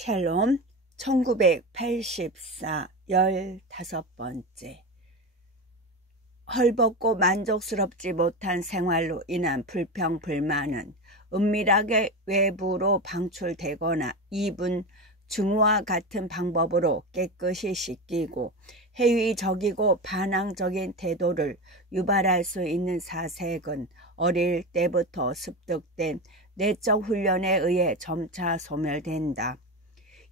샬롬 1984 15번째. 헐벗고 만족스럽지 못한 생활로 인한 불평, 불만은 은밀하게 외부로 방출되거나 입은 증오와 같은 방법으로 깨끗이 씻기고 회의적이고 반항적인 태도를 유발할 수 있는 사색은 어릴 때부터 습득된 내적 훈련에 의해 점차 소멸된다.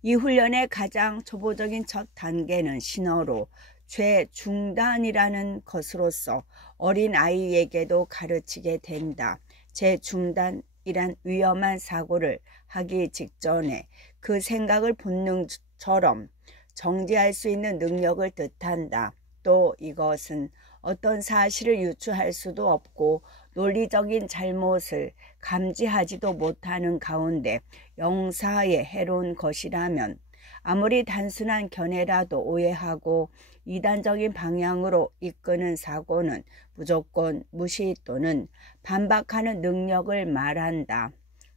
이 훈련의 가장 초보적인 첫 단계는 신호로 재중단이라는 것으로서 어린아이에게도 가르치게 된다. 재중단이란 위험한 사고를 하기 직전에 그 생각을 본능처럼 정지할 수 있는 능력을 뜻한다. 또 이것은 어떤 사실을 유추할 수도 없고 논리적인 잘못을 감지하지도 못하는 가운데 영사에 해로운 것이라면 아무리 단순한 견해라도 오해하고 이단적인 방향으로 이끄는 사고는 무조건 무시 또는 반박하는 능력을 말한다.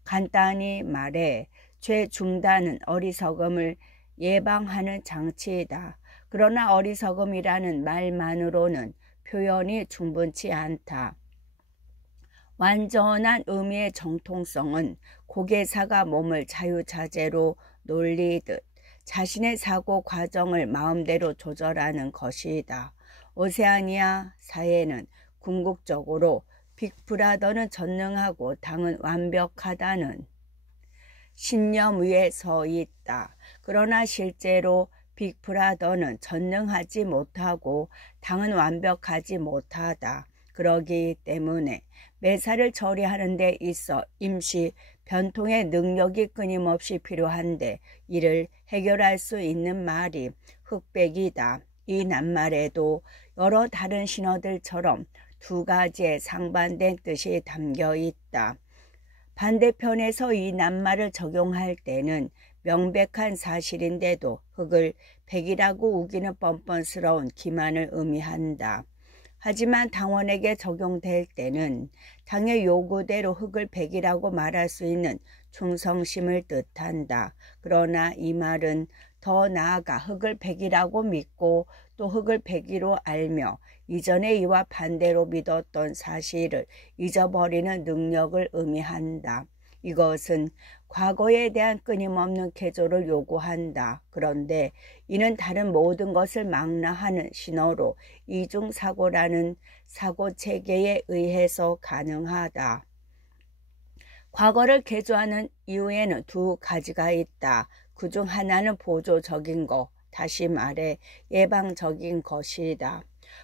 간단히 말해 죄중단은 어리석음을 예방하는 장치이다. 그러나 어리석음이라는 말만으로는 표현이 충분치 않다. 완전한 의미의 정통성은 고개사가 몸을 자유자재로 놀리듯 자신의 사고 과정을 마음대로 조절하는 것이다. 오세아니아 사회는 궁극적으로 빅브라더는 전능하고 당은 완벽하다는 신념 위에 서 있다. 그러나 실제로 빅브라더는 전능하지 못하고 당은 완벽하지 못하다. 그러기 때문에 매사를 처리하는 데 있어 임시 변통의 능력이 끊임없이 필요한데 이를 해결할 수 있는 말이 흑백이다. 이 낱말에도 여러 다른 신호들처럼 두 가지의 상반된 뜻이 담겨 있다. 반대편에서 이 낱말을 적용할 때는 명백한 사실인데도 흑을 백이라고 우기는 뻔뻔스러운 기만을 의미한다. 하지만 당원에게 적용될 때는 당의 요구대로 흑을 백이라고 말할 수 있는 충성심을 뜻한다. 그러나 이 말은 더 나아가 흑을 백이라고 믿고 또 흑을 백이로 알며 이전에 이와 반대로 믿었던 사실을 잊어버리는 능력을 의미한다. 이것은 과거에 대한 끊임없는 개조를 요구한다. 그런데 이는 다른 모든 것을 망라하는 신호로 이중사고라는 사고체계에 의해서 가능하다. 과거를 개조하는 이유에는 두 가지가 있다. 그중 하나는 보조적인 것, 다시 말해 예방적인 것이다.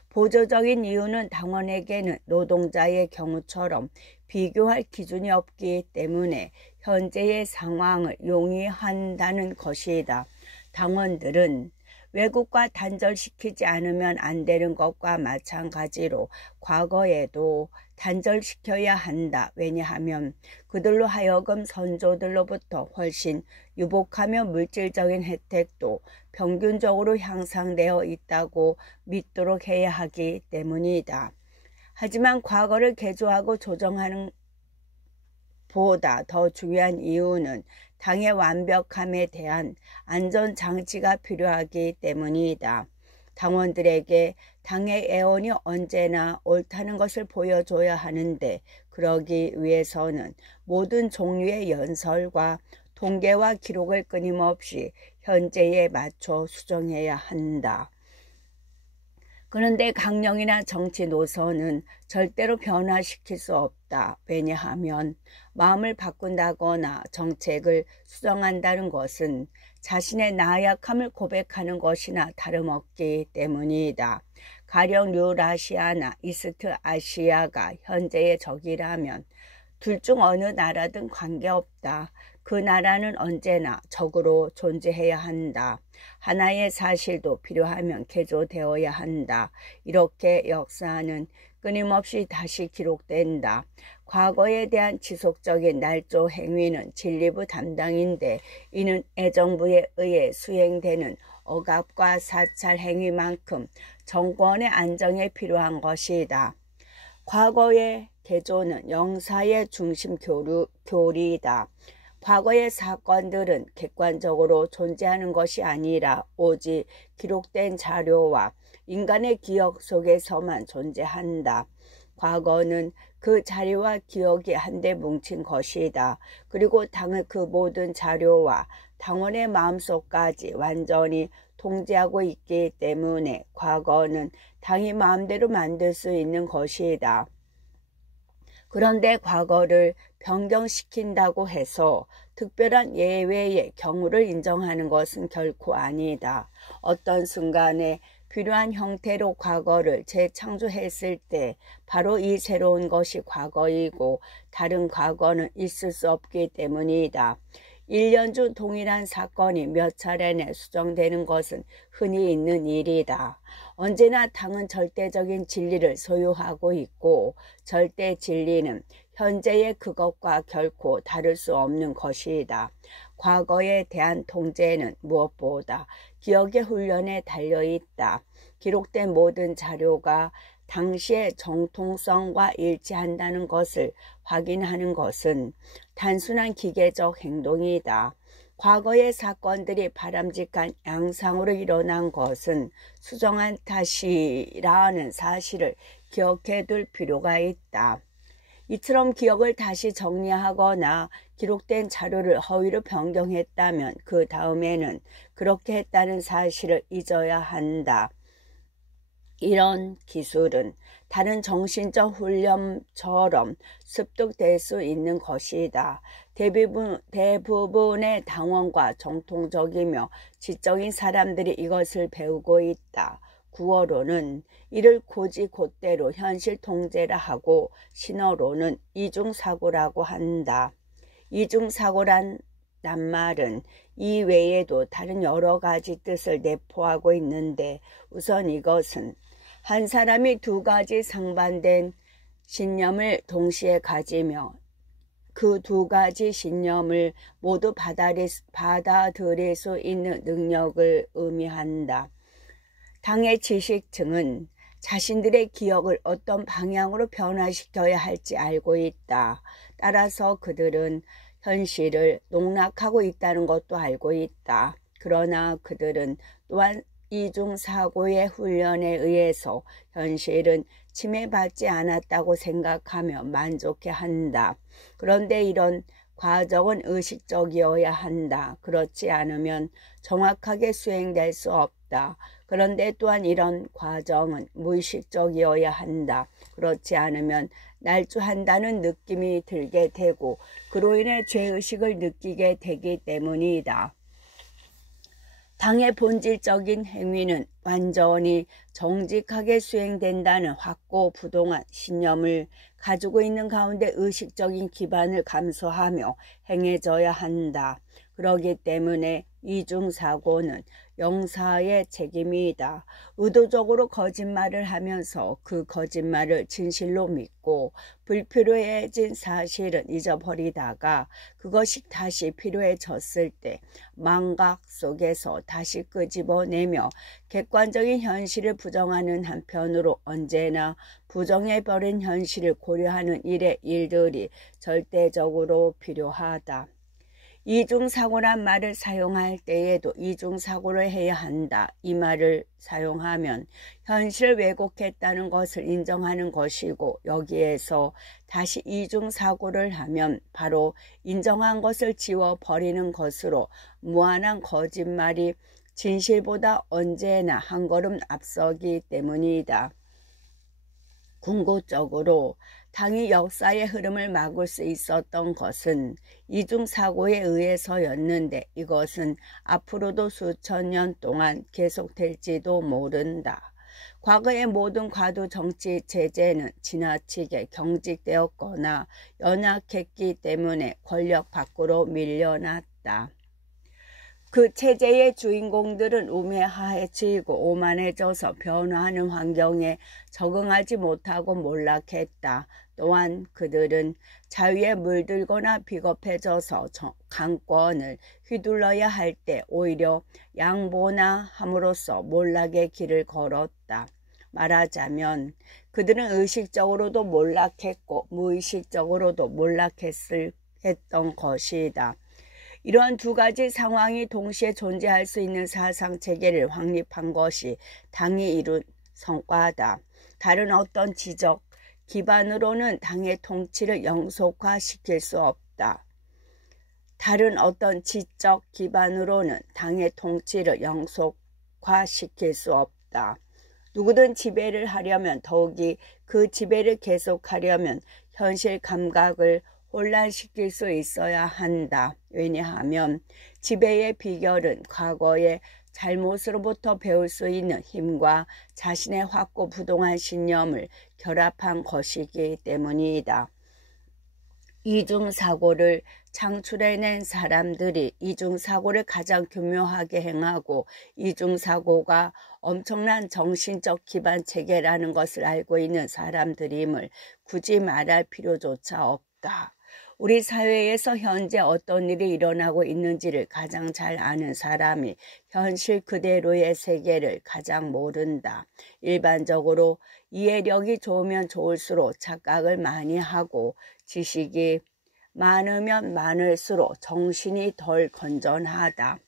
보조적인 이유는 당원에게는 노동자의 경우처럼 비교할 기준이 없기 때문에 현재의 상황을 용이한다는 것이다. 당원들은 외국과 단절시키지 않으면 안 되는 것과 마찬가지로 과거에도 단절시켜야 한다. 왜냐하면 그들로 하여금 선조들로부터 훨씬 유복하며 물질적인 혜택도 평균적으로 향상되어 있다고 믿도록 해야 하기 때문이다. 하지만 과거를 개조하고 조정하는 보다 더 중요한 이유는 당의 완벽함에 대한 안전장치가 필요하기 때문이다. 당원들에게 당의 애원이 언제나 옳다는 것을 보여줘야 하는데 그러기 위해서는 모든 종류의 연설과 통계와 기록을 끊임없이 현재에 맞춰 수정해야 한다. 그런데 강령이나 정치 노선은 절대로 변화시킬 수 없다. 왜냐하면 마음을 바꾼다거나 정책을 수정한다는 것은 자신의 나약함을 고백하는 것이나 다름없기 때문이다. 가령 유라시아나 이스트 아시아가 현재의 적이라면 둘 중 어느 나라든 관계없다. 그 나라는 언제나 적으로 존재해야 한다. 하나의 사실도 필요하면 개조되어야 한다. 이렇게 역사는 끊임없이 다시 기록된다. 과거에 대한 지속적인 날조 행위는 진리부 담당인데 이는 애정부에 의해 수행되는 억압과 사찰 행위만큼 정권의 안정에 필요한 것이다. 과거의 개조는 영사의 중심 교리이다. 과거의 사건들은 객관적으로 존재하는 것이 아니라 오직 기록된 자료와 인간의 기억 속에서만 존재한다. 과거는 그 자료와 기억이 한데 뭉친 것이다. 그리고 당은 그 모든 자료와 당원의 마음속까지 완전히 통제하고 있기 때문에 과거는 당이 마음대로 만들 수 있는 것이다. 그런데 과거를 변경시킨다고 해서 특별한 예외의 경우를 인정하는 것은 결코 아니다. 어떤 순간에 필요한 형태로 과거를 재창조했을 때 바로 이 새로운 것이 과거이고 다른 과거는 있을 수 없기 때문이다. 1년 중 동일한 사건이 몇 차례나 수정되는 것은 흔히 있는 일이다. 언제나 당은 절대적인 진리를 소유하고 있고 절대 진리는 현재의 그것과 결코 다를 수 없는 것이다. 과거에 대한 통제는 무엇보다 기억의 훈련에 달려있다. 기록된 모든 자료가 당시의 정통성과 일치한다는 것을 확인하는 것은 단순한 기계적 행동이다. 과거의 사건들이 바람직한 양상으로 일어난 것은 수정한 탓이라는 사실을 기억해 둘 필요가 있다. 이처럼 기억을 다시 정리하거나 기록된 자료를 허위로 변경했다면 그 다음에는 그렇게 했다는 사실을 잊어야 한다. 이런 기술은 다른 정신적 훈련처럼 습득될 수 있는 것이다. 대부분의 당원과 정통적이며 지적인 사람들이 이것을 배우고 있다. 구어로는 이를 고지곧대로 현실 통제라 하고 신어로는 이중사고라고 한다. 이중사고란 말은 이 외에도 다른 여러 가지 뜻을 내포하고 있는데 우선 이것은 한 사람이 두 가지 상반된 신념을 동시에 가지며 그 두 가지 신념을 모두 받아들일 수 있는 능력을 의미한다. 당의 지식층은 자신들의 기억을 어떤 방향으로 변화시켜야 할지 알고 있다. 따라서 그들은 현실을 농락하고 있다는 것도 알고 있다. 그러나 그들은 또한 이중사고의 훈련에 의해서 현실은 침해받지 않았다고 생각하며 만족해한다. 그런데 이런 과정은 의식적이어야 한다. 그렇지 않으면 정확하게 수행될 수 없다. 그런데 또한 이런 과정은 무의식적이어야 한다. 그렇지 않으면 날조한다는 느낌이 들게 되고 그로 인해 죄의식을 느끼게 되기 때문이다. 당의 본질적인 행위는 완전히 정직하게 수행된다는 확고부동한 신념을 가지고 있는 가운데 의식적인 기반을 감수하며 행해져야 한다. 그러기 때문에 이중사고는 영사의 책임이다. 의도적으로 거짓말을 하면서 그 거짓말을 진실로 믿고 불필요해진 사실은 잊어버리다가 그것이 다시 필요해졌을 때 망각 속에서 다시 끄집어내며 객관적인 현실을 부정하는 한편으로 언제나 부정해버린 현실을 고려하는 일들이 절대적으로 필요하다. 이중사고란 말을 사용할 때에도 이중사고를 해야 한다. 이 말을 사용하면 현실을 왜곡했다는 것을 인정하는 것이고 여기에서 다시 이중사고를 하면 바로 인정한 것을 지워버리는 것으로 무한한 거짓말이 진실보다 언제나 한 걸음 앞서기 때문이다. 궁극적으로 당이 역사의 흐름을 막을 수 있었던 것은 이중사고에 의해서였는데 이것은 앞으로도 수천 년 동안 계속될지도 모른다. 과거의 모든 과도 정치 체제는 지나치게 경직되었거나 연약했기 때문에 권력 밖으로 밀려났다. 그 체제의 주인공들은 우매하해지고 오만해져서 변화하는 환경에 적응하지 못하고 몰락했다. 또한 그들은 자유에 물들거나 비겁해져서 강권을 휘둘러야 할 때 오히려 양보나 함으로써 몰락의 길을 걸었다. 말하자면 그들은 의식적으로도 몰락했고 무의식적으로도 몰락했던 것이다. 이러한 두 가지 상황이 동시에 존재할 수 있는 사상체계를 확립한 것이 당이 이룬 성과다. 다른 어떤 지적 기반으로는 당의 통치를 영속화시킬 수 없다. 다른 어떤 지적 기반으로는 당의 통치를 영속화시킬 수 없다. 누구든 지배를 하려면, 더욱이 그 지배를 계속하려면 현실 감각을 혼란시킬 수 있어야 한다. 왜냐하면 지배의 비결은 과거의 잘못으로부터 배울 수 있는 힘과 자신의 확고부동한 신념을 결합한 것이기 때문이다. 이중사고를 창출해낸 사람들이 이중사고를 가장 교묘하게 행하고 이중사고가 엄청난 정신적 기반 체계라는 것을 알고 있는 사람들임을 굳이 말할 필요조차 없다. 우리 사회에서 현재 어떤 일이 일어나고 있는지를 가장 잘 아는 사람이 현실 그대로의 세계를 가장 모른다. 일반적으로 이해력이 좋으면 좋을수록 착각을 많이 하고 지식이 많으면 많을수록 정신이 덜 건전하다.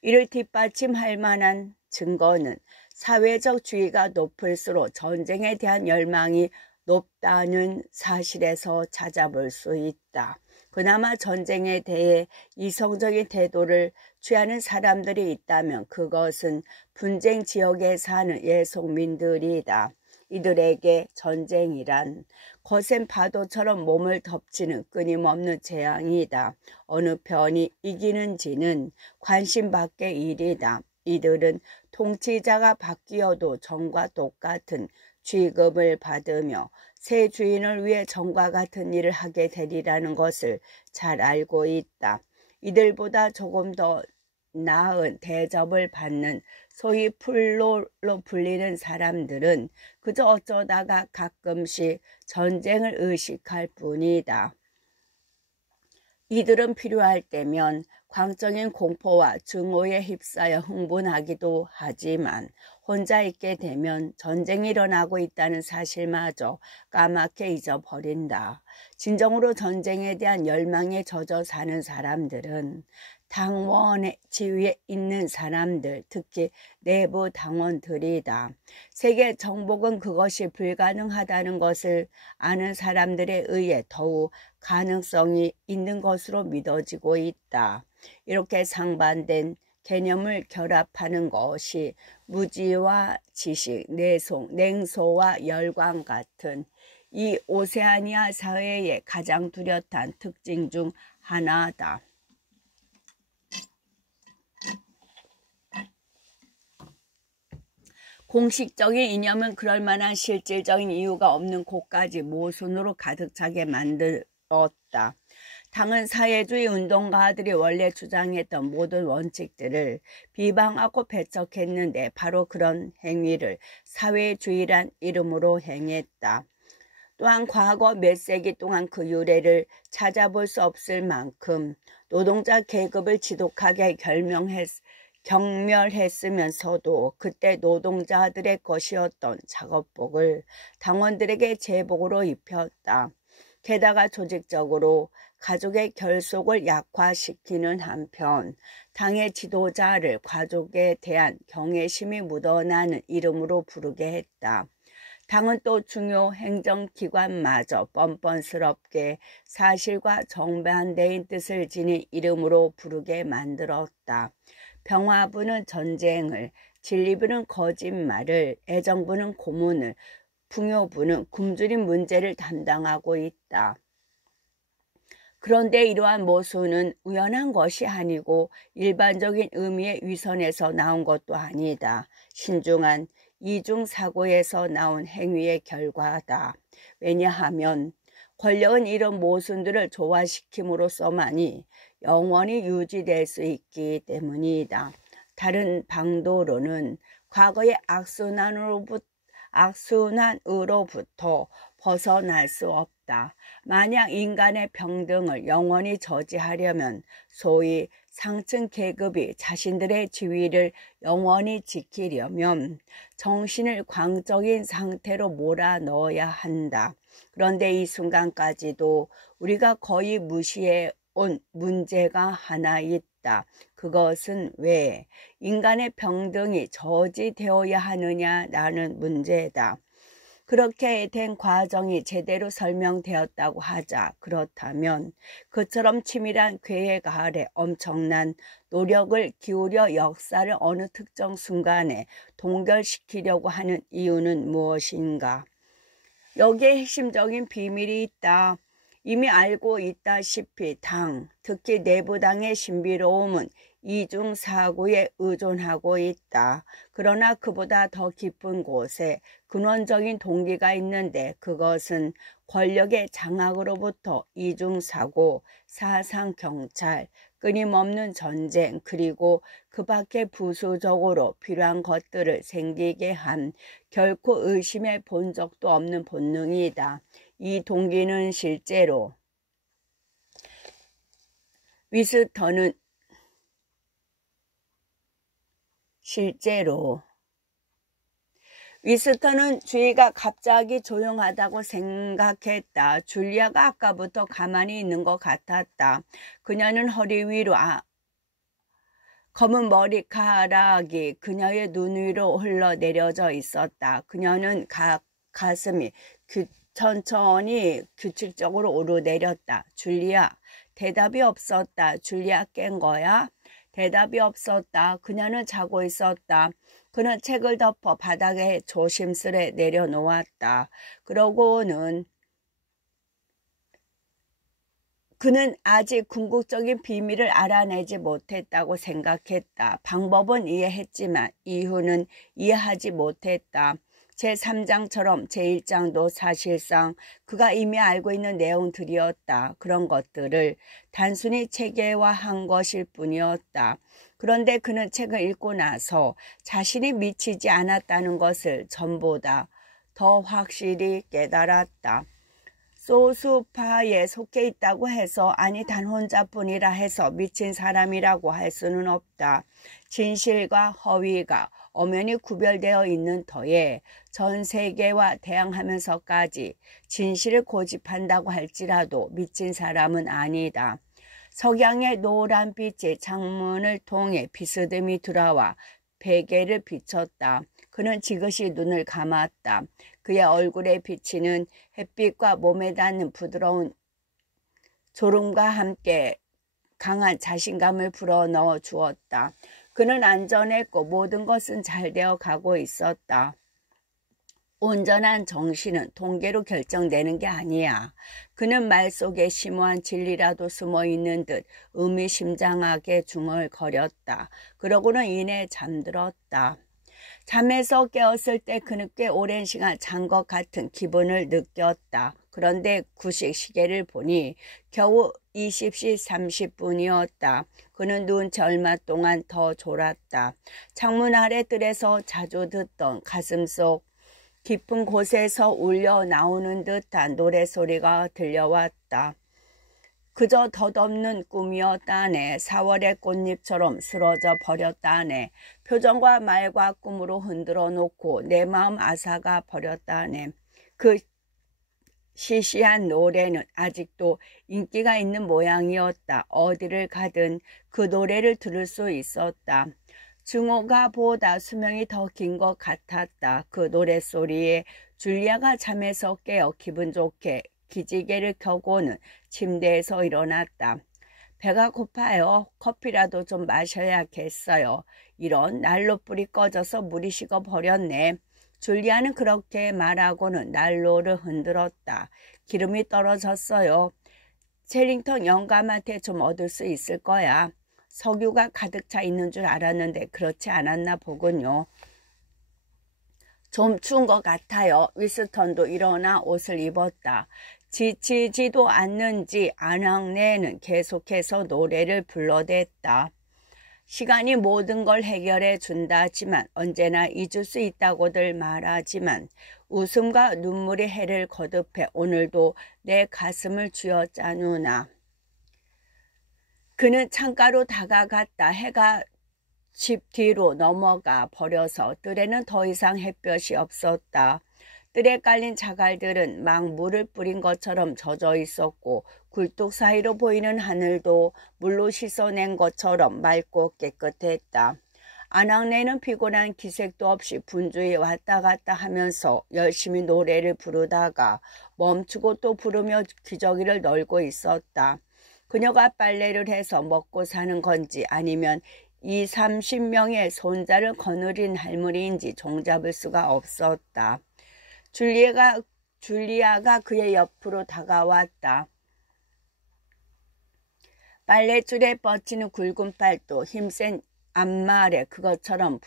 이를 뒷받침할 만한 증거는 사회적 주의가 높을수록 전쟁에 대한 열망이 높다는 사실에서 찾아볼 수 있다. 그나마 전쟁에 대해 이성적인 태도를 취하는 사람들이 있다면 그것은 분쟁 지역에 사는 예속민들이다. 이들에게 전쟁이란 거센 파도처럼 몸을 덮치는 끊임없는 재앙이다. 어느 편이 이기는지는 관심 밖의 일이다. 이들은 통치자가 바뀌어도 전과 똑같은 취급을 받으며 새 주인을 위해 전과 같은 일을 하게 되리라는 것을 잘 알고 있다. 이들보다 조금 더 나은 대접을 받는 소위 풀로로 불리는 사람들은 그저 어쩌다가 가끔씩 전쟁을 의식할 뿐이다. 이들은 필요할 때면 광적인 공포와 증오에 휩싸여 흥분하기도 하지만 혼자 있게 되면 전쟁이 일어나고 있다는 사실마저 까맣게 잊어버린다. 진정으로 전쟁에 대한 열망에 젖어 사는 사람들은 당원의 지위에 있는 사람들, 특히 내부 당원들이다. 세계 정복은 그것이 불가능하다는 것을 아는 사람들에 의해 더욱 가능성이 있는 것으로 믿어지고 있다. 이렇게 상반된 개념을 결합하는 것이 무지와 지식, 내송, 냉소와 열광 같은 이 오세아니아 사회의 가장 뚜렷한 특징 중 하나다. 공식적인 이념은 그럴 만한 실질적인 이유가 없는 곳까지 모순으로 가득 차게 만들었다. 당은 사회주의 운동가들이 원래 주장했던 모든 원칙들을 비방하고 배척했는데 바로 그런 행위를 사회주의란 이름으로 행했다. 또한 과거 몇 세기 동안 그 유래를 찾아볼 수 없을 만큼 노동자 계급을 지독하게 경멸했으면서도 그때 노동자들의 것이었던 작업복을 당원들에게 제복으로 입혔다. 게다가 조직적으로 가족의 결속을 약화시키는 한편 당의 지도자를 가족에 대한 경외심이 묻어나는 이름으로 부르게 했다. 당은 또 중요 행정기관마저 뻔뻔스럽게 사실과 정반대인 뜻을 지닌 이름으로 부르게 만들었다. 평화부는 전쟁을, 진리부는 거짓말을, 애정부는 고문을, 풍요부는 굶주린 문제를 담당하고 있다. 그런데 이러한 모순은 우연한 것이 아니고 일반적인 의미의 위선에서 나온 것도 아니다. 신중한 이중사고에서 나온 행위의 결과다. 왜냐하면 권력은 이런 모순들을 조화시킴으로써만이 영원히 유지될 수 있기 때문이다. 다른 방도로는 과거의 악순환으로부터 벗어날 수 없다. 만약 인간의 평등을 영원히 저지하려면 소위 상층 계급이 자신들의 지위를 영원히 지키려면 정신을 광적인 상태로 몰아넣어야 한다. 그런데 이 순간까지도 우리가 거의 무시해 문제가 하나 있다. 그것은 왜 인간의 평등이 저지되어야 하느냐라는 문제다. 그렇게 된 과정이 제대로 설명되었다고 하자. 그렇다면 그처럼 치밀한 계획 아래 엄청난 노력을 기울여 역사를 어느 특정 순간에 동결시키려고 하는 이유는 무엇인가? 여기에 핵심적인 비밀이 있다. 이미 알고 있다시피 특히 내부당의 신비로움은 이중사고에 의존하고 있다. 그러나 그보다 더 깊은 곳에 근원적인 동기가 있는데 그것은 권력의 장악으로부터 이중사고, 사상경찰, 끊임없는 전쟁, 그리고 그 밖에 부수적으로 필요한 것들을 생기게 한 결코 의심해 본 적도 없는 본능이다. 이 동기는 실제로 위스턴은 주위가 갑자기 조용하다고 생각했다. 줄리아가 아까부터 가만히 있는 것 같았다. 그녀는 허리 위로 검은 머리카락이 그녀의 눈 위로 흘러내려져 있었다. 그녀는 가슴이 천천히 규칙적으로 오르내렸다. 줄리아, 대답이 없었다. 줄리아 깬 거야? 대답이 없었다. 그녀는 자고 있었다. 그는 책을 덮어 바닥에 조심스레 내려놓았다. 그러고는 그는 아직 궁극적인 비밀을 알아내지 못했다고 생각했다. 방법은 이해했지만 이유는 이해하지 못했다. 제3장처럼 제1장도 사실상 그가 이미 알고 있는 내용들이었다. 그런 것들을 단순히 체계화한 것일 뿐이었다. 그런데 그는 책을 읽고 나서 자신이 미치지 않았다는 것을 전보다 더 확실히 깨달았다. 소수파에 속해 있다고 해서 아니 단 혼자뿐이라 해서 미친 사람이라고 할 수는 없다. 진실과 허위가 엄연히 구별되어 있는 터에 전 세계와 대항하면서까지 진실을 고집한다고 할지라도 미친 사람은 아니다. 석양의 노란빛이 창문을 통해 비스듬히 들어와 베개를 비쳤다. 그는 지그시 눈을 감았다. 그의 얼굴에 비치는 햇빛과 몸에 닿는 부드러운 졸음과 함께 강한 자신감을 불어넣어 주었다. 그는 안전했고 모든 것은 잘 되어 가고 있었다. 온전한 정신은 통계로 결정되는 게 아니야. 그는 말 속에 심오한 진리라도 숨어있는 듯 의미심장하게 중얼거렸다. 그러고는 이내 잠들었다. 잠에서 깨었을 때 그는 꽤 오랜 시간 잔 것 같은 기분을 느꼈다. 그런데 구식 시계를 보니 겨우 20시 30분이었다. 그는 누운 지 얼마 동안 더 졸았다. 창문 아래 뜰에서 자주 듣던 가슴속 깊은 곳에서 울려 나오는 듯한 노래소리가 들려왔다. 그저 덧없는 꿈이었다네. 4월의 꽃잎처럼 쓰러져 버렸다네. 표정과 말과 꿈으로 흔들어 놓고 내 마음 앗아가 버렸다네. 그 시시한 노래는 아직도 인기가 있는 모양이었다. 어디를 가든 그 노래를 들을 수 있었다. 증오가 보다 수명이 더 긴 것 같았다. 그 노랫소리에 줄리아가 잠에서 깨어 기분 좋게 기지개를 켜고는 침대에서 일어났다. 배가 고파요. 커피라도 좀 마셔야겠어요. 이런 난로불이 꺼져서 물이 식어버렸네. 줄리아는 그렇게 말하고는 난로를 흔들었다. 기름이 떨어졌어요. 체링턴 영감한테 좀 얻을 수 있을 거야. 석유가 가득 차 있는 줄 알았는데 그렇지 않았나 보군요. 좀 추운 것 같아요. 위스턴도 일어나 옷을 입었다. 지치지도 않는지 안학내는 계속해서 노래를 불러댔다. 시간이 모든 걸 해결해 준다지만 언제나 잊을 수 있다고들 말하지만 웃음과 눈물이 해를 거듭해 오늘도 내 가슴을 쥐어짜누나. 그는 창가로 다가갔다. 해가 집 뒤로 넘어가 버려서 뜰에는 더 이상 햇볕이 없었다. 뜰에 깔린 자갈들은 막 물을 뿌린 것처럼 젖어 있었고 굴뚝 사이로 보이는 하늘도 물로 씻어낸 것처럼 맑고 깨끗했다. 안악내는 피곤한 기색도 없이 분주히 왔다 갔다 하면서 열심히 노래를 부르다가 멈추고 또 부르며 기저귀를 널고 있었다. 그녀가 빨래를 해서 먹고 사는 건지 아니면 20-30명의 손자를 거느린 할머니인지 종잡을 수가 없었다. 줄리아가 그의 옆으로 다가왔다. 빨랫줄에 뻗치는 굵은 팔도 힘센 앞말에 그것처럼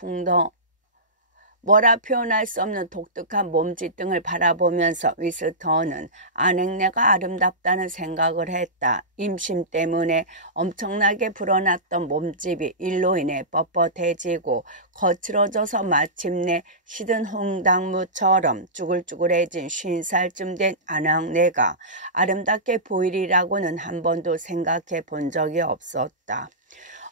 뭐라 표현할 수 없는 독특한 몸짓 등을 바라보면서 위스터는 안악내가 아름답다는 생각을 했다. 임신 때문에 엄청나게 불어났던 몸집이 일로 인해 뻣뻣해지고 거칠어져서 마침내 시든 홍당무처럼 쭈글쭈글해진 50살쯤 된 안악내가 아름답게 보이리라고는 한 번도 생각해 본 적이 없었다.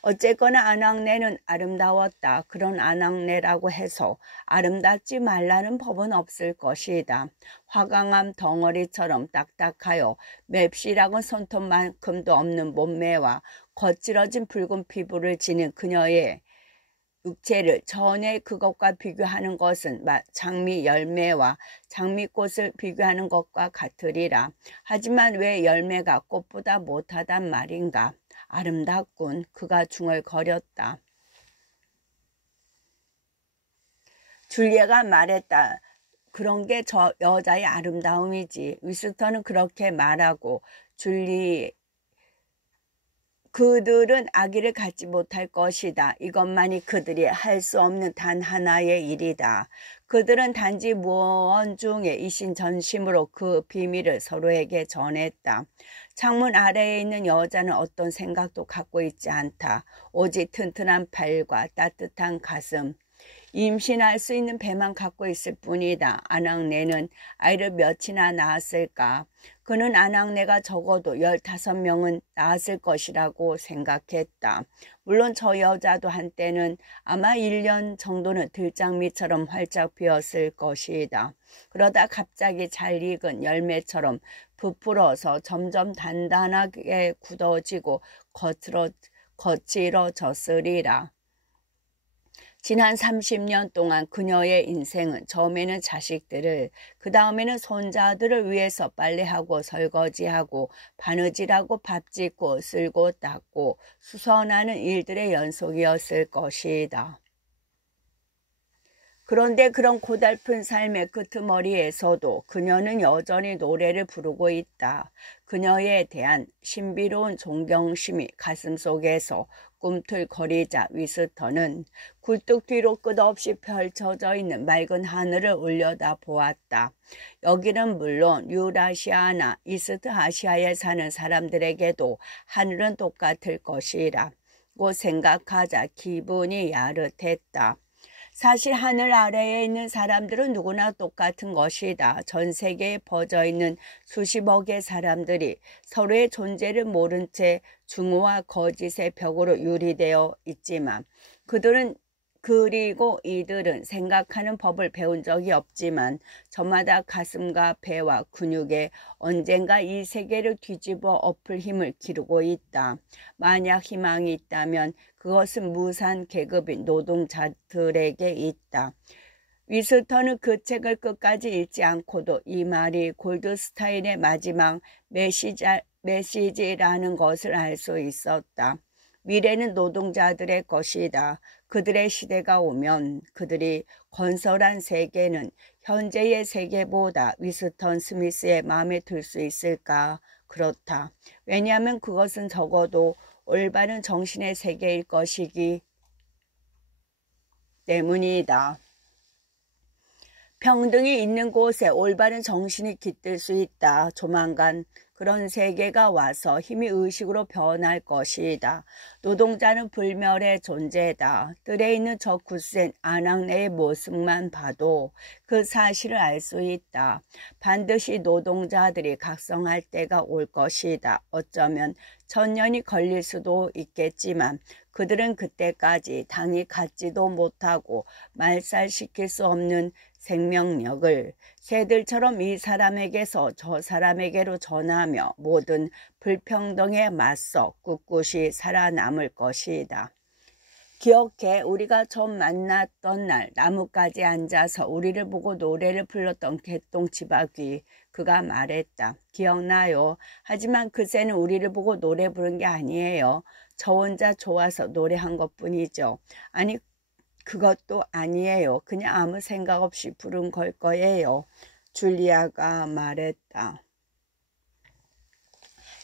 어쨌거나 안악내는 아름다웠다. 그런 안악내라고 해서 아름답지 말라는 법은 없을 것이다. 화강암 덩어리처럼 딱딱하여 맵시락은 손톱만큼도 없는 몸매와 거칠어진 붉은 피부를 지닌 그녀의 육체를 전에 그것과 비교하는 것은 장미 열매와 장미꽃을 비교하는 것과 같으리라. 하지만 왜 열매가 꽃보다 못하단 말인가? 아름답군. 그가 중얼거렸다. 줄리아가 말했다. 그런 게 저 여자의 아름다움이지. 위스터는 그렇게 말하고 그들은 아기를 갖지 못할 것이다. 이것만이 그들이 할 수 없는 단 하나의 일이다. 그들은 단지 무언중에 이신전심으로 그 비밀을 서로에게 전했다. 창문 아래에 있는 여자는 어떤 생각도 갖고 있지 않다. 오직 튼튼한 팔과 따뜻한 가슴, 임신할 수 있는 배만 갖고 있을 뿐이다. 안악내는 아이를 몇이나 낳았을까? 그는 안악내가 적어도 15명은 낳았을 것이라고 생각했다. 물론 저 여자도 한때는 아마 1년 정도는 들장미처럼 활짝 피었을 것이다. 그러다 갑자기 잘 익은 열매처럼 부풀어서 점점 단단하게 굳어지고 거칠어졌으리라. 지난 30년 동안 그녀의 인생은 처음에는 자식들을, 그 다음에는 손자들을 위해서 빨래하고 설거지하고 바느질하고 밥 짓고 쓸고 닦고 수선하는 일들의 연속이었을 것이다. 그런데 그런 고달픈 삶의 끄트머리에서도 그녀는 여전히 노래를 부르고 있다. 그녀에 대한 신비로운 존경심이 가슴속에서 꿈틀거리자 위스터는 굴뚝 뒤로 끝없이 펼쳐져 있는 맑은 하늘을 올려다 보았다. 여기는 물론 유라시아나 이스트 아시아에 사는 사람들에게도 하늘은 똑같을 것이라 고 생각하자 기분이 야릇했다. 사실 하늘 아래에 있는 사람들은 누구나 똑같은 것이다. 전 세계에 퍼져 있는 수십억의 사람들이 서로의 존재를 모른 채 중후와 거짓의 벽으로 유리되어 있지만 그리고 이들은 생각하는 법을 배운 적이 없지만 저마다 가슴과 배와 근육에 언젠가 이 세계를 뒤집어 엎을 힘을 기르고 있다. 만약 희망이 있다면 그것은 무산 계급인 노동자들에게 있다. 위스터는 그 책을 끝까지 읽지 않고도 이 말이 골드스타인의 마지막 메시지라는 것을 알 수 있었다. 미래는 노동자들의 것이다. 그들의 시대가 오면 그들이 건설한 세계는 현재의 세계보다 위스턴 스미스의 마음에 들 수 있을까? 그렇다. 왜냐하면 그것은 적어도 올바른 정신의 세계일 것이기 때문이다. 평등이 있는 곳에 올바른 정신이 깃들 수 있다. 조만간 그런 세계가 와서 힘이 의식으로 변할 것이다. 노동자는 불멸의 존재다. 뜰에 있는 저 굳센 안악내의 모습만 봐도 그 사실을 알 수 있다. 반드시 노동자들이 각성할 때가 올 것이다. 어쩌면 1000년이 걸릴 수도 있겠지만 그들은 그때까지 당이 갖지도 못하고 말살시킬 수 없는 생명력을 새들처럼 이 사람에게서 저 사람에게로 전하며 모든 불평등에 맞서 꿋꿋이 살아남을 것이다. 기억해, 우리가 처음 만났던 날 나뭇가지에 앉아서 우리를 보고 노래를 불렀던 개똥치바귀, 그가 말했다. 기억나요? 하지만 그새는 우리를 보고 노래 부른 게 아니에요. 저 혼자 좋아서 노래한 것뿐이죠. 아니, 그것도 아니에요. 그냥 아무 생각 없이 부른 걸 거예요. 줄리아가 말했다.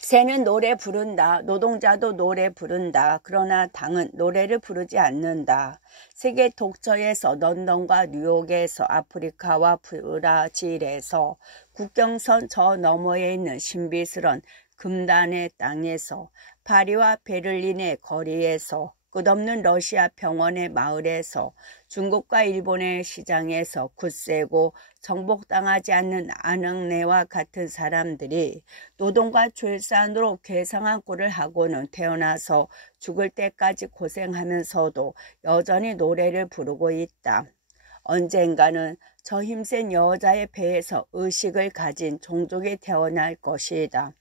새는 노래 부른다. 노동자도 노래 부른다. 그러나 당은 노래를 부르지 않는다. 세계 독처에서 런던과 뉴욕에서 아프리카와 브라질에서 국경선 저 너머에 있는 신비스런 금단의 땅에서 파리와 베를린의 거리에서 끝없는 러시아 병원의 마을에서 중국과 일본의 시장에서 굳세고 정복당하지 않는 아낙네와 같은 사람들이 노동과 출산으로 괴상한 꼴을 하고는 태어나서 죽을 때까지 고생하면서도 여전히 노래를 부르고 있다. 언젠가는 저 힘센 여자의 배에서 의식을 가진 종족이 태어날 것이다.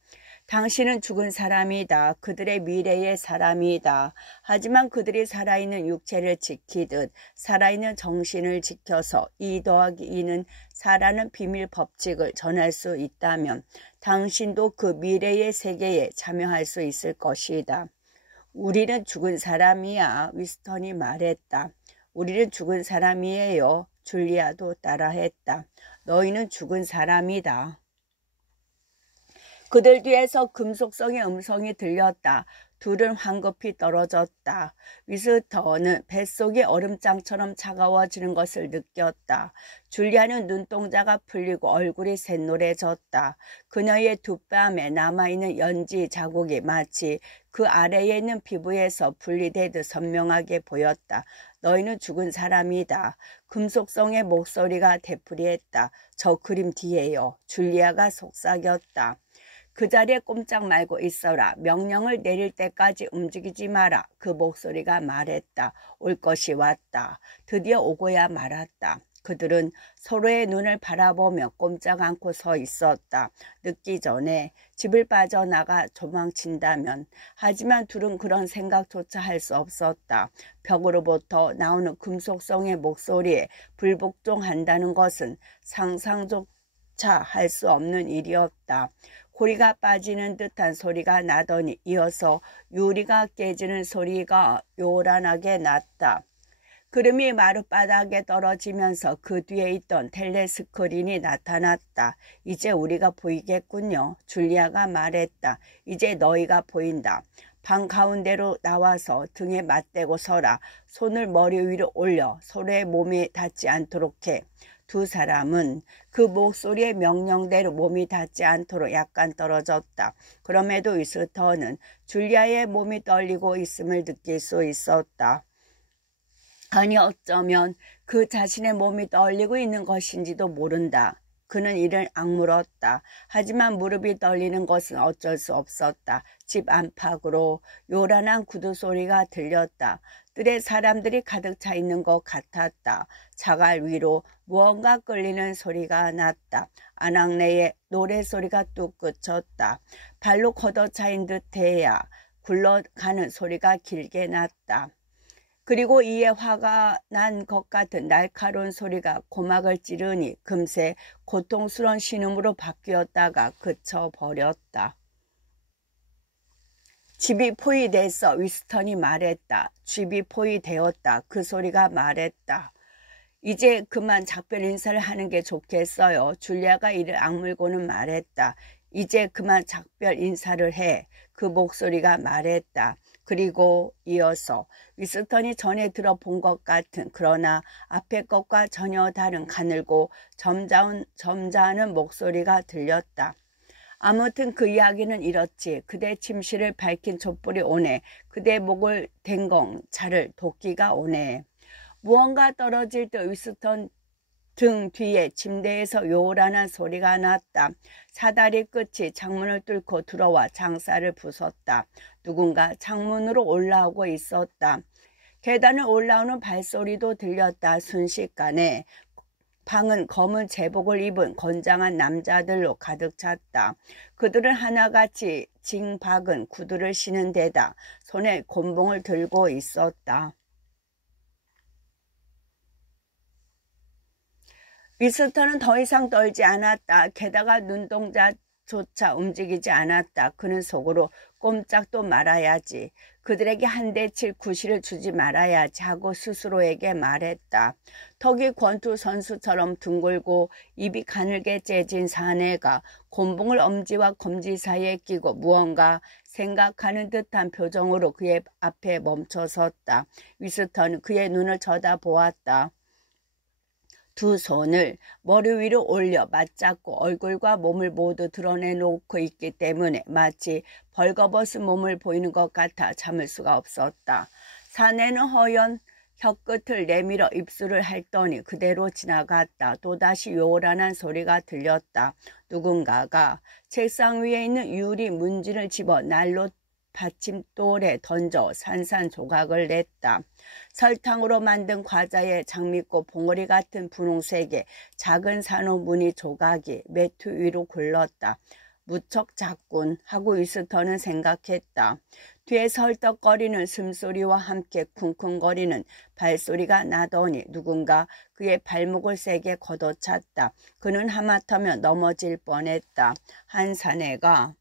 당신은 죽은 사람이다. 그들의 미래의 사람이다. 하지만 그들이 살아있는 육체를 지키듯 살아있는 정신을 지켜서 2 더하기 2는 4라는 비밀 법칙을 전할 수 있다면 당신도 그 미래의 세계에 참여할 수 있을 것이다. 우리는 죽은 사람이야. 위스턴이 말했다. 우리는 죽은 사람이에요. 줄리아도 따라했다. 너희는 죽은 사람이다. 그들 뒤에서 금속성의 음성이 들렸다. 둘은 황급히 떨어졌다. 위스터는 뱃속이 얼음장처럼 차가워지는 것을 느꼈다. 줄리아는 눈동자가 풀리고 얼굴이 샛노래졌다. 그녀의 두 뺨에 남아있는 연지 자국이 마치 그 아래에 있는 피부에서 분리되듯 선명하게 보였다. 너희는 죽은 사람이다. 금속성의 목소리가 되풀이했다. 저 그림 뒤에요. 줄리아가 속삭였다. 그 자리에 꼼짝 말고 있어라. 명령을 내릴 때까지 움직이지 마라. 그 목소리가 말했다. 올 것이 왔다. 드디어 오고야 말았다. 그들은 서로의 눈을 바라보며 꼼짝 않고 서 있었다. 늦기 전에 집을 빠져나가 도망친다면. 하지만 둘은 그런 생각조차 할 수 없었다. 벽으로부터 나오는 금속성의 목소리에 불복종한다는 것은 상상조차 할 수 없는 일이었다. 고리가 빠지는 듯한 소리가 나더니 이어서 유리가 깨지는 소리가 요란하게 났다. 그림이 마룻바닥에 떨어지면서 그 뒤에 있던 텔레스크린이 나타났다. 이제 우리가 보이겠군요. 줄리아가 말했다. 이제 너희가 보인다. 방 가운데로 나와서 등에 맞대고 서라. 손을 머리 위로 올려 서로의 몸에 닿지 않도록 해. 두 사람은 그 목소리의 명령대로 몸이 닿지 않도록 약간 떨어졌다. 그럼에도 위스터는 줄리아의 몸이 떨리고 있음을 느낄 수 있었다. 아니 어쩌면 그 자신의 몸이 떨리고 있는 것인지도 모른다. 그는 이를 악물었다. 하지만 무릎이 떨리는 것은 어쩔 수 없었다. 집 안팎으로 요란한 구두 소리가 들렸다. 뜰에 사람들이 가득 차 있는 것 같았다. 자갈 위로 무언가 끌리는 소리가 났다. 아낙네의 노래소리가 뚝 그쳤다. 발로 걷어차인 듯해야 굴러가는 소리가 길게 났다. 그리고 이에 화가 난 것 같은 날카로운 소리가 고막을 찌르니 금세 고통스러운 신음으로 바뀌었다가 그쳐버렸다. 집이 포위됐어. 위스턴이 말했다. 집이 포위되었다. 그 소리가 말했다. 이제 그만 작별 인사를 하는 게 좋겠어요. 줄리아가 이를 악물고는 말했다. 이제 그만 작별 인사를 해. 그 목소리가 말했다. 그리고 이어서 위스턴이 전에 들어본 것 같은 그러나 앞의 것과 전혀 다른 가늘고 점잖은 목소리가 들렸다. 아무튼 그 이야기는 이렇지. 그대 침실을 밝힌 촛불이 오네. 그대 목을 댕공 차를 도끼가 오네. 무언가 떨어질 때 위스턴 등 뒤에 침대에서 요란한 소리가 났다. 사다리 끝이 창문을 뚫고 들어와 장사를 부쉈다. 누군가 창문으로 올라오고 있었다. 계단을 올라오는 발소리도 들렸다. 순식간에 방은 검은 제복을 입은 건장한 남자들로 가득 찼다. 그들은 하나같이 징박은 구두를 신은 데다 손에 곤봉을 들고 있었다. 위스턴은 더 이상 떨지 않았다. 게다가 눈동자조차 움직이지 않았다. 그는 속으로 꼼짝도 말아야지. 그들에게 한 대 칠 구실을 주지 말아야지 하고 스스로에게 말했다. 턱이 권투 선수처럼 둥글고 입이 가늘게 째진 사내가 곤봉을 엄지와 검지 사이에 끼고 무언가 생각하는 듯한 표정으로 그의 앞에 멈춰섰다. 위스턴은 그의 눈을 쳐다보았다. 두 손을 머리 위로 올려 맞잡고 얼굴과 몸을 모두 드러내놓고 있기 때문에 마치 벌거벗은 몸을 보이는 것 같아 참을 수가 없었다. 사내는 허연 혀끝을 내밀어 입술을 핥더니 그대로 지나갔다. 또다시 요란한 소리가 들렸다. 누군가가 책상 위에 있는 유리 문진을 집어 난로 받침돌에 던져 산산조각을 냈다. 설탕으로 만든 과자의 장미꽃 봉오리 같은 분홍색의 작은 산호 무늬 조각이 매트 위로 굴렀다. 무척 작군 하고 위스턴은 생각했다. 뒤에서 헐떡거리는 숨소리와 함께 쿵쿵거리는 발소리가 나더니 누군가 그의 발목을 세게 걷어찼다. 그는 하마터면 넘어질 뻔했다. 한 사내가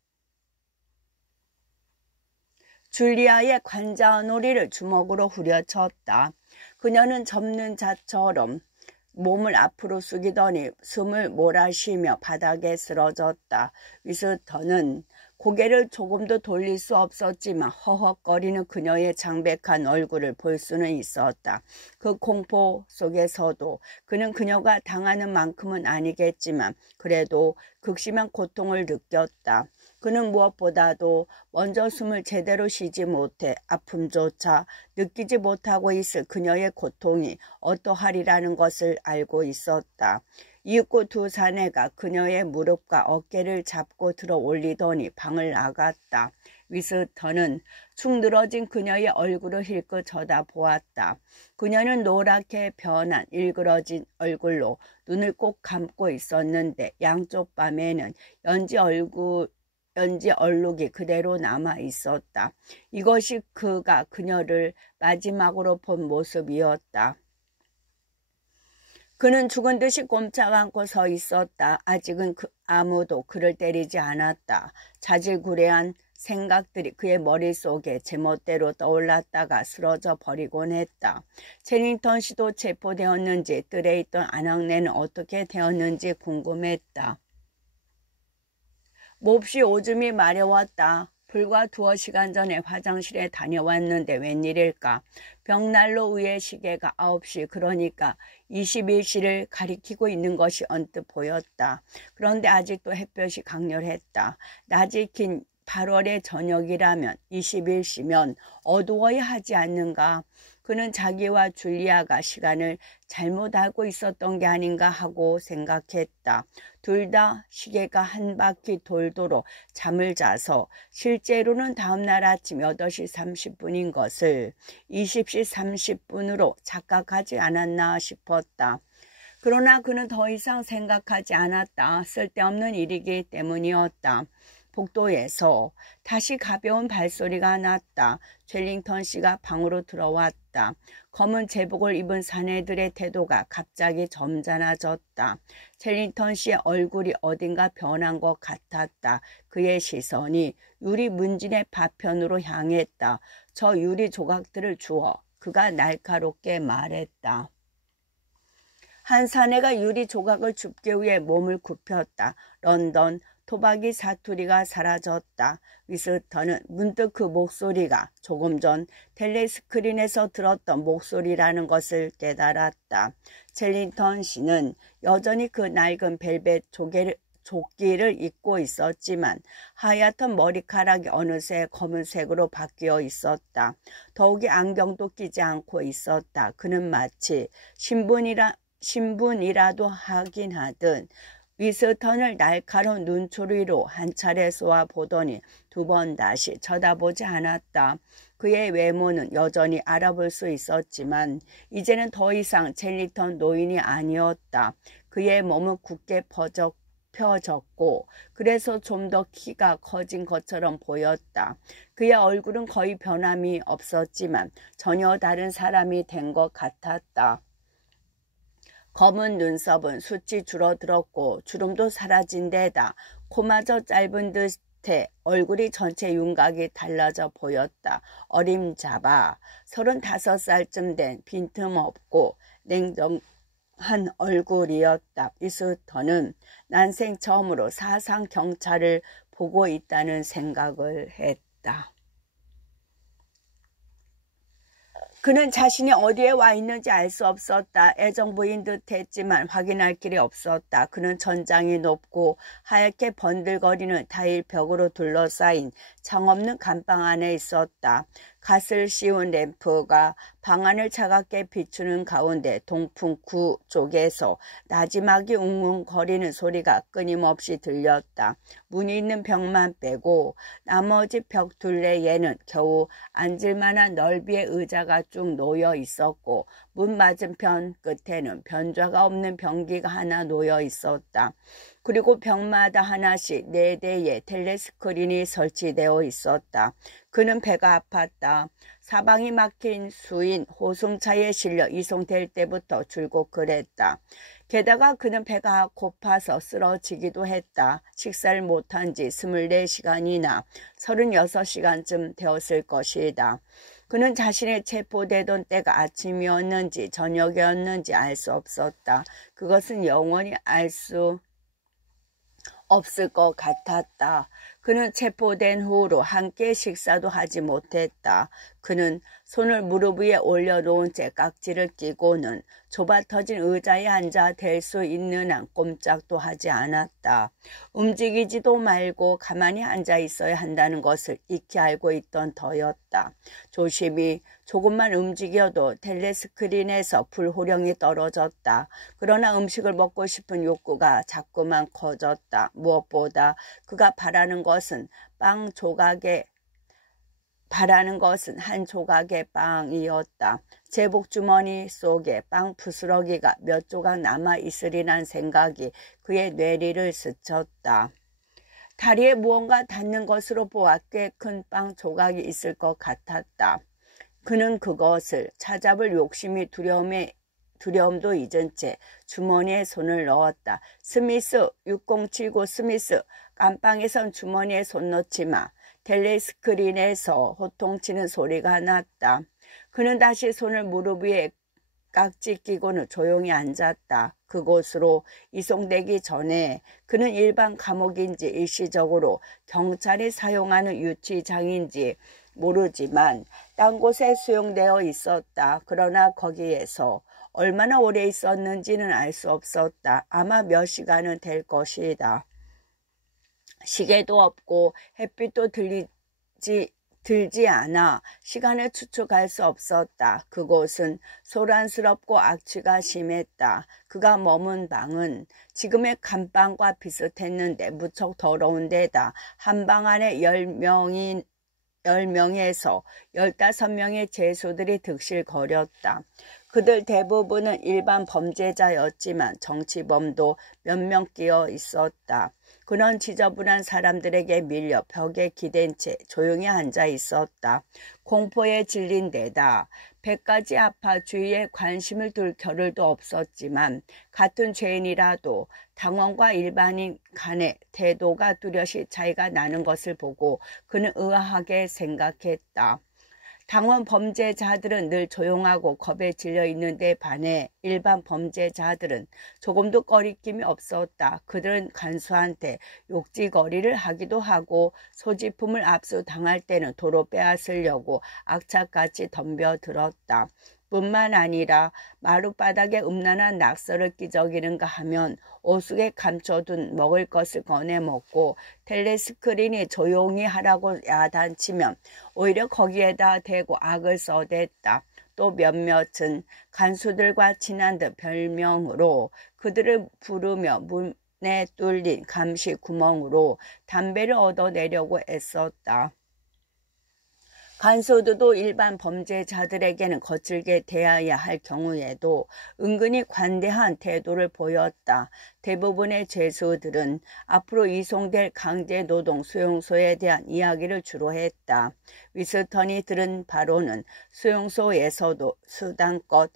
줄리아의 관자놀이를 주먹으로 후려쳤다. 그녀는 접는 자처럼 몸을 앞으로 숙이더니 숨을 몰아쉬며 바닥에 쓰러졌다. 위스턴은 고개를 조금도 돌릴 수 없었지만 허헉거리는 그녀의 창백한 얼굴을 볼 수는 있었다. 그 공포 속에서도 그는 그녀가 당하는 만큼은 아니겠지만 그래도 극심한 고통을 느꼈다. 그는 무엇보다도 먼저 숨을 제대로 쉬지 못해 아픔조차 느끼지 못하고 있을 그녀의 고통이 어떠하리라는 것을 알고 있었다. 이윽고 두 사내가 그녀의 무릎과 어깨를 잡고 들어 올리더니 방을 나갔다. 위스턴은 축 늘어진 그녀의 얼굴을 힐끗 쳐다보았다. 그녀는 노랗게 변한 일그러진 얼굴로 눈을 꼭 감고 있었는데 양쪽 뺨에는 연지 얼룩이 그대로 남아 있었다. 이것이 그가 그녀를 마지막으로 본 모습이었다. 그는 죽은 듯이 꼼짝 않고 서 있었다. 아직은 아무도 그를 때리지 않았다. 자질구레한 생각들이 그의 머릿속에 제멋대로 떠올랐다가 쓰러져 버리곤 했다. 체링턴 씨도 체포되었는지 뜰에 있던 안악내는 어떻게 되었는지 궁금했다. 몹시 오줌이 마려웠다. 불과 2시간 전에 화장실에 다녀왔는데 웬일일까. 벽난로 위의 시계가 9시, 그러니까 21시를 가리키고 있는 것이 언뜻 보였다. 그런데 아직도 햇볕이 강렬했다. 낮이 긴 8월의 저녁이라면 21시면 어두워야 하지 않는가. 그는 자기와 줄리아가 시간을 잘못 알고 있었던 게 아닌가 하고 생각했다. 둘 다 시계가 한 바퀴 돌도록 잠을 자서 실제로는 다음날 아침 8시 30분인 것을 20시 30분으로 착각하지 않았나 싶었다. 그러나 그는 더 이상 생각하지 않았다. 쓸데없는 일이기 때문이었다. 복도에서 다시 가벼운 발소리가 났다. 첼링턴 씨가 방으로 들어왔다. 검은 제복을 입은 사내들의 태도가 갑자기 점잖아졌다. 첼링턴 씨의 얼굴이 어딘가 변한 것 같았다. 그의 시선이 유리 문진의 파편으로 향했다. 저 유리 조각들을 주어. 그가 날카롭게 말했다. 한 사내가 유리 조각을 줍기 위해 몸을 굽혔다. 런던 토박이 사투리가 사라졌다. 위스턴은 문득 그 목소리가 조금 전 텔레스크린에서 들었던 목소리라는 것을 깨달았다. 첼링턴 씨는 여전히 그 낡은 벨벳 조끼를 입고 있었지만 하얗던 머리카락이 어느새 검은색으로 바뀌어 신분이라도 하긴 하든 위스턴을 날카로운 눈초리로 한 차례 쏘아보더니 두 번 다시 쳐다보지 않았다. 그의 외모는 여전히 알아볼 수 있었지만 이제는 더 이상 젤리턴 노인이 아니었다. 그의 몸은 굳게 펴졌고 그래서 좀 더 키가 커진 것처럼 보였다. 그의 얼굴은 거의 변함이 없었지만 전혀 다른 사람이 된 것 같았다. 검은 눈썹은 숱이 줄어들었고 주름도 사라진 데다 코마저 짧은 듯해 얼굴이 전체 윤곽이 달라져 보였다. 어림잡아 35살쯤 된 빈틈없고 냉정한 얼굴이었다. 위스턴은 난생 처음으로 사상 경찰을 보고 있다는 생각을 했다. 그는 자신이 어디에 와 있는지 알 수 없었다. 애정부인 듯 했지만 확인할 길이 없었다. 그는 천장이 높고 하얗게 번들거리는 타일 벽으로 둘러싸인 창없는 감방 안에 있었다. 갓을 씌운 램프가 방 안을 차갑게 비추는 가운데 동풍구 쪽에서 나지막이 웅웅거리는 소리가 끊임없이 들렸다. 문이 있는 벽만 빼고 나머지 벽 둘레에는 겨우 앉을 만한 넓이의 의자가 쭉 놓여 있었고 문 맞은편 끝에는 변좌가 없는 변기가 하나 놓여 있었다. 그리고 벽마다 하나씩 4대의 텔레스크린이 설치되어 있었다. 그는 배가 아팠다. 사방이 막힌 수인 호승차에 실려 이송될 때부터 줄곧 그랬다. 게다가 그는 배가 고파서 쓰러지기도 했다. 식사를 못한 지 24시간이나 36시간쯤 되었을 것이다. 그는 자신이 체포되던 때가 아침이었는지 저녁이었는지 알 수 없었다. 그것은 영원히 알 수 없을 것 같았다. 그는 체포된 후로 한 끼 식사도 하지 못했다. 그는 손을 무릎 위에 올려놓은 채 깍지를 끼고는 좁아터진 의자에 앉아 댈 수 있는 한 꼼짝도 하지 않았다. 움직이지도 말고 가만히 앉아 있어야 한다는 것을 익히 알고 있던 터였다. 조심히 조금만 움직여도 텔레스크린에서 불호령이 떨어졌다. 그러나 음식을 먹고 싶은 욕구가 자꾸만 커졌다. 무엇보다 그가 바라는 것은 한 조각의 빵이었다. 제복 주머니 속에 빵 부스러기가 몇 조각 남아 있으리란 생각이 그의 뇌리를 스쳤다. 다리에 무언가 닿는 것으로 보아 꽤 큰 빵 조각이 있을 것 같았다. 그는 그것을 찾아볼 욕심이 두려움도 잊은 채 주머니에 손을 넣었다. 스미스, 6079 스미스, 깜빵에선 주머니에 손 넣지 마. 텔레스크린에서 호통치는 소리가 났다. 그는 다시 손을 무릎 위에 깍지 끼고는 조용히 앉았다. 그곳으로 이송되기 전에 그는 일반 감옥인지 일시적으로 경찰이 사용하는 유치장인지 모르지만 딴 곳에 수용되어 있었다. 그러나 거기에서 얼마나 오래 있었는지는 알 수 없었다. 아마 몇 시간은 될 것이다. 시계도 없고 햇빛도 들지 않아 시간을 추측할 수 없었다. 그곳은 소란스럽고 악취가 심했다. 그가 머문 방은 지금의 감방과 비슷했는데 무척 더러운 데다 한 방 안에 10명에서 15명의 죄수들이 득실거렸다. 그들 대부분은 일반 범죄자였지만 정치범도 몇 명 끼어 있었다. 그런 지저분한 사람들에게 밀려 벽에 기댄 채 조용히 앉아 있었다. 공포에 질린 데다 배까지 아파 주위에 관심을 둘 겨를도 없었지만 같은 죄인이라도 당원과 일반인 간의 태도가 뚜렷이 차이가 나는 것을 보고 그는 의아하게 생각했다. 당원 범죄자들은 늘 조용하고 겁에 질려 있는데 반해 일반 범죄자들은 조금도 꺼리낌이 없었다. 그들은 간수한테 욕지거리를 하기도 하고 소지품을 압수당할 때는 도로 빼앗으려고 악착같이 덤벼들었다. 뿐만 아니라 마룻바닥에 음란한 낙서를 끼적이는가 하면 오숙에 감춰둔 먹을 것을 꺼내 먹고 텔레스크린이 조용히 하라고 야단치면 오히려 거기에다 대고 악을 써댔다. 또 몇몇은 간수들과 친한 듯 별명으로 그들을 부르며 문에 뚫린 감시 구멍으로 담배를 얻어내려고 애썼다. 간수들도 일반 범죄자들에게는 거칠게 대해야 할 경우에도 은근히 관대한 태도를 보였다. 대부분의 죄수들은 앞으로 이송될 강제노동 수용소에 대한 이야기를 주로 했다. 위스턴이 들은 바로는 수용소에서도 수단껏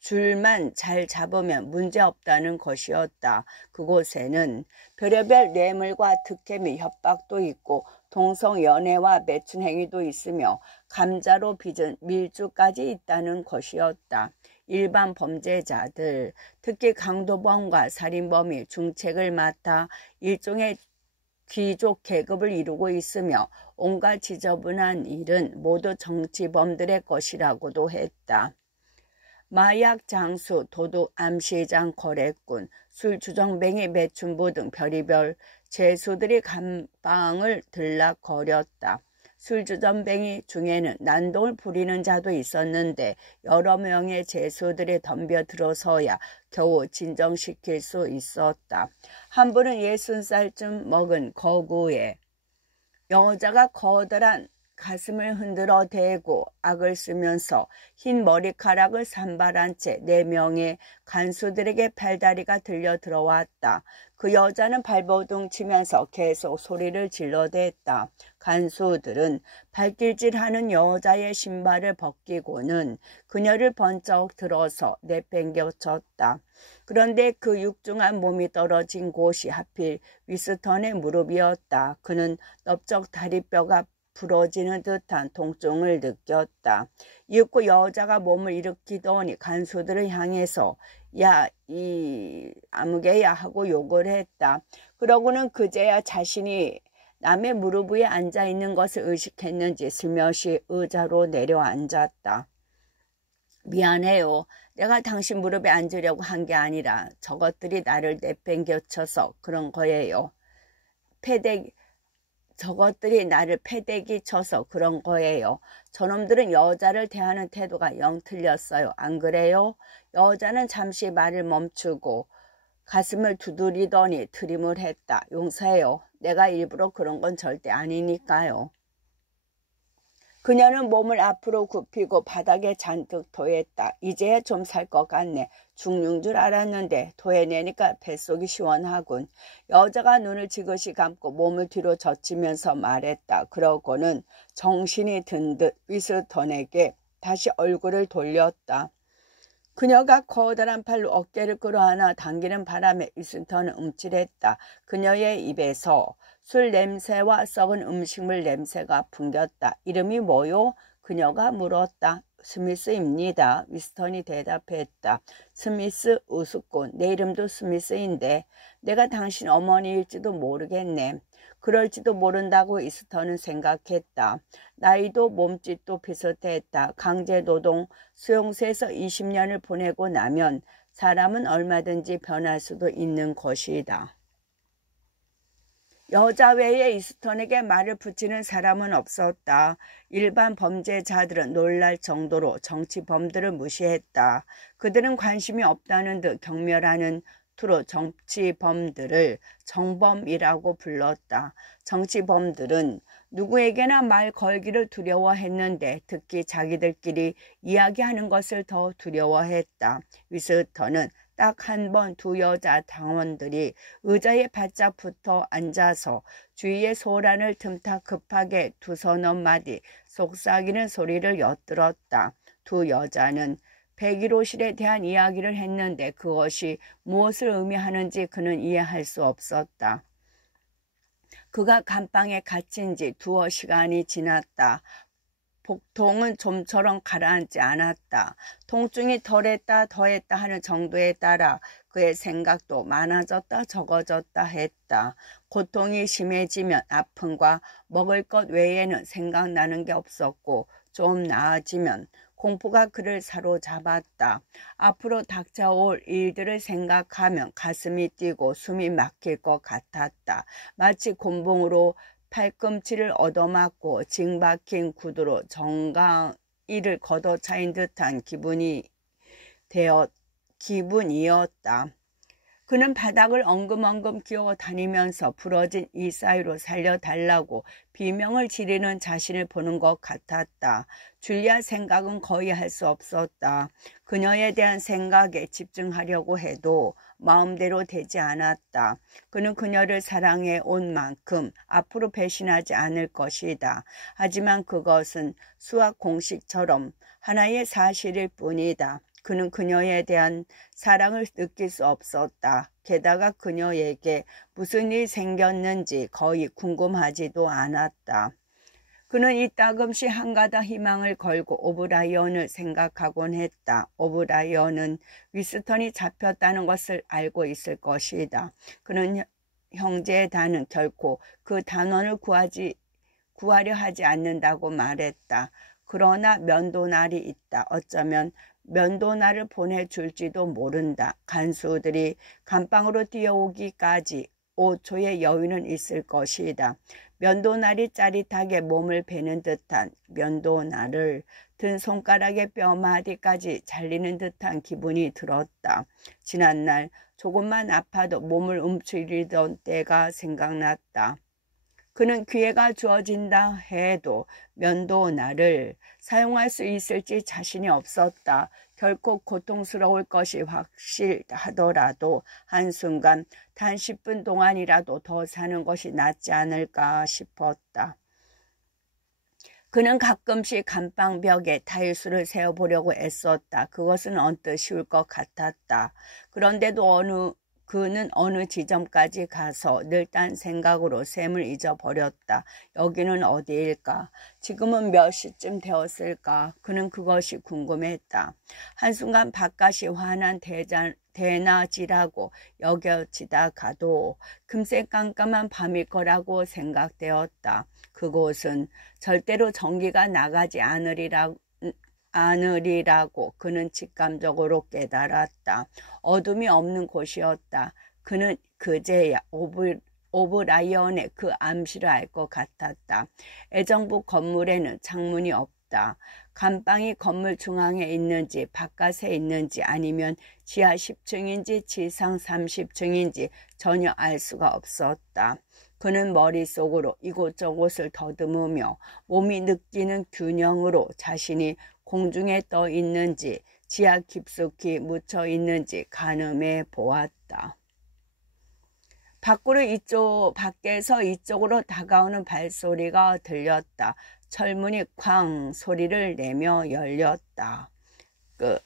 줄만 잘 잡으면 문제없다는 것이었다. 그곳에는 별의별 뇌물과 특혜 및 협박도 있고 동성연애와 매춘행위도 있으며 감자로 빚은 밀주까지 있다는 것이었다. 일반 범죄자들, 특히 강도범과 살인범이 중책을 맡아 일종의 귀족 계급을 이루고 있으며 온갖 지저분한 일은 모두 정치범들의 것이라고도 했다. 마약 장수, 도둑, 암시장, 거래꾼, 술주정뱅이, 매춘부 등 별의별 죄수들이 감방을 들락거렸다. 술주정뱅이 중에는 난동을 부리는 자도 있었는데 여러 명의 죄수들이 덤벼들어서야 겨우 진정시킬 수 있었다. 한 분은 60살쯤 먹은 거구에 여자가 커다란 가슴을 흔들어 대고 악을 쓰면서 흰 머리카락을 산발한 채 4명의 간수들에게 팔다리가 들려 들어왔다. 그 여자는 발버둥 치면서 계속 소리를 질러댔다. 간수들은 발길질하는 여자의 신발을 벗기고는 그녀를 번쩍 들어서 내팽겨쳤다. 그런데 그 육중한 몸이 떨어진 곳이 하필 위스턴의 무릎이었다. 그는 넓적 다리뼈가 부러지는 듯한 통증을 느꼈다. 이윽고 여자가 몸을 일으키더니 간수들을 향해서 야, 이 아무개야 하고 욕을 했다. 그러고는 그제야 자신이 남의 무릎 위에 앉아있는 것을 의식했는지 슬며시 의자로 내려앉았다. 미안해요. 내가 당신 무릎에 앉으려고 한 게 아니라 저것들이 나를 내팽겨쳐서 그런 거예요. 저것들이 나를 패대기 쳐서 그런 거예요. 저놈들은 여자를 대하는 태도가 영 틀렸어요. 안 그래요? 여자는 잠시 말을 멈추고 가슴을 두드리더니 트림을 했다. 용서해요. 내가 일부러 그런 건 절대 아니니까요. 그녀는 몸을 앞으로 굽히고 바닥에 잔뜩 토했다. 이제야 좀 살 것 같네. 죽는 줄 알았는데 토해내니까 뱃속이 시원하군. 여자가 눈을 지그시 감고 몸을 뒤로 젖히면서 말했다. 그러고는 정신이 든 듯 위스턴에게 다시 얼굴을 돌렸다. 그녀가 커다란 팔로 어깨를 끌어안아 당기는 바람에 위스턴은 움찔했다. 그녀의 입에서 술 냄새와 썩은 음식물 냄새가 풍겼다. 이름이 뭐요? 그녀가 물었다. 스미스입니다. 위스턴이 대답했다. 스미스 우습군. 내 이름도 스미스인데 내가 당신 어머니일지도 모르겠네. 그럴지도 모른다고 위스턴은 생각했다. 나이도 몸짓도 비슷했다. 강제노동 수용소에서 20년을 보내고 나면 사람은 얼마든지 변할 수도 있는 것이다. 여자 외에 위스턴에게 말을 붙이는 사람은 없었다. 일반 범죄자들은 놀랄 정도로 정치범들을 무시했다. 그들은 관심이 없다는 듯 경멸하는 투로 정치범들을 정범이라고 불렀다. 정치범들은 누구에게나 말 걸기를 두려워했는데 특히 자기들끼리 이야기하는 것을 더 두려워했다. 위스턴은 딱 한 번 두 여자 당원들이 의자에 바짝 붙어 앉아서 주위의 소란을 틈타 급하게 두서너 마디 속삭이는 소리를 엿들었다. 두 여자는 101호실에 대한 이야기를 했는데 그것이 무엇을 의미하는지 그는 이해할 수 없었다. 그가 감방에 갇힌 지 2시간이 지났다. 복통은 좀처럼 가라앉지 않았다. 통증이 덜했다 더했다 하는 정도에 따라 그의 생각도 많아졌다 적어졌다 했다. 고통이 심해지면 아픔과 먹을 것 외에는 생각나는 게 없었고 좀 나아지면 공포가 그를 사로잡았다. 앞으로 닥쳐올 일들을 생각하면 가슴이 뛰고 숨이 막힐 것 같았다. 마치 곤봉으로 팔꿈치를 얻어맞고 징박힌 구두로 정강이 이를 걷어차인 듯한 기분이었다. 그는 바닥을 엉금엉금 기어 다니면서 부러진 이 사이로 살려달라고 비명을 지르는 자신을 보는 것 같았다. 줄리아 생각은 거의 할 수 없었다. 그녀에 대한 생각에 집중하려고 해도 마음대로 되지 않았다. 그는 그녀를 사랑해 온 만큼 앞으로 배신하지 않을 것이다. 하지만 그것은 수학 공식처럼 하나의 사실일 뿐이다. 그는 그녀에 대한 사랑을 느낄 수 없었다. 게다가 그녀에게 무슨 일이 생겼는지 거의 궁금하지도 않았다. 그는 이따금씩 한가닥 희망을 걸고 오브라이언을 생각하곤 했다. 오브라이언은 위스턴이 잡혔다는 것을 알고 있을 것이다. 그는 형제의 단은 결코 그 단원을 구하려 하지 않는다고 말했다. 그러나 면도날이 있다. 어쩌면 면도날을 보내줄지도 모른다. 간수들이 감방으로 뛰어오기까지 5초의 여유는 있을 것이다. 면도날이 짜릿하게 몸을 베는 듯한 면도날을 든 손가락의 뼈마디까지 잘리는 듯한 기분이 들었다. 지난날 조금만 아파도 몸을 움츠리던 때가 생각났다. 그는 기회가 주어진다 해도 면도날을 사용할 수 있을지 자신이 없었다. 결코 고통스러울 것이 확실하더라도 한순간 단 10분 동안이라도 더 사는 것이 낫지 않을까 싶었다. 그는 가끔씩 감방벽에 타일수를 세워보려고 애썼다. 그것은 언뜻 쉬울 것 같았다. 그런데도 그는 어느 지점까지 가서 늘 딴 생각으로 셈을 잊어버렸다. 여기는 어디일까? 지금은 몇 시쯤 되었을까? 그는 그것이 궁금했다. 한순간 바깥이 환한 대낮이라고 여겨지다가도 금세 깜깜한 밤일 거라고 생각되었다. 그곳은 절대로 전기가 나가지 않으리라고 그는 직감적으로 깨달았다. 어둠이 없는 곳이었다. 그는 그제야 오브라이언의 그 암시를 알 것 같았다. 애정부 건물에는 창문이 없다. 감방이 건물 중앙에 있는지 바깥에 있는지 아니면 지하 10층인지 지상 30층인지 전혀 알 수가 없었다. 그는 머릿속으로 이곳저곳을 더듬으며 몸이 느끼는 균형으로 자신이 공중에 떠 있는지 지하 깊숙이 묻혀 있는지 가늠해 보았다. 밖에서 이쪽으로 다가오는 발소리가 들렸다. 철문이 쾅 소리를 내며 열렸다. 끝.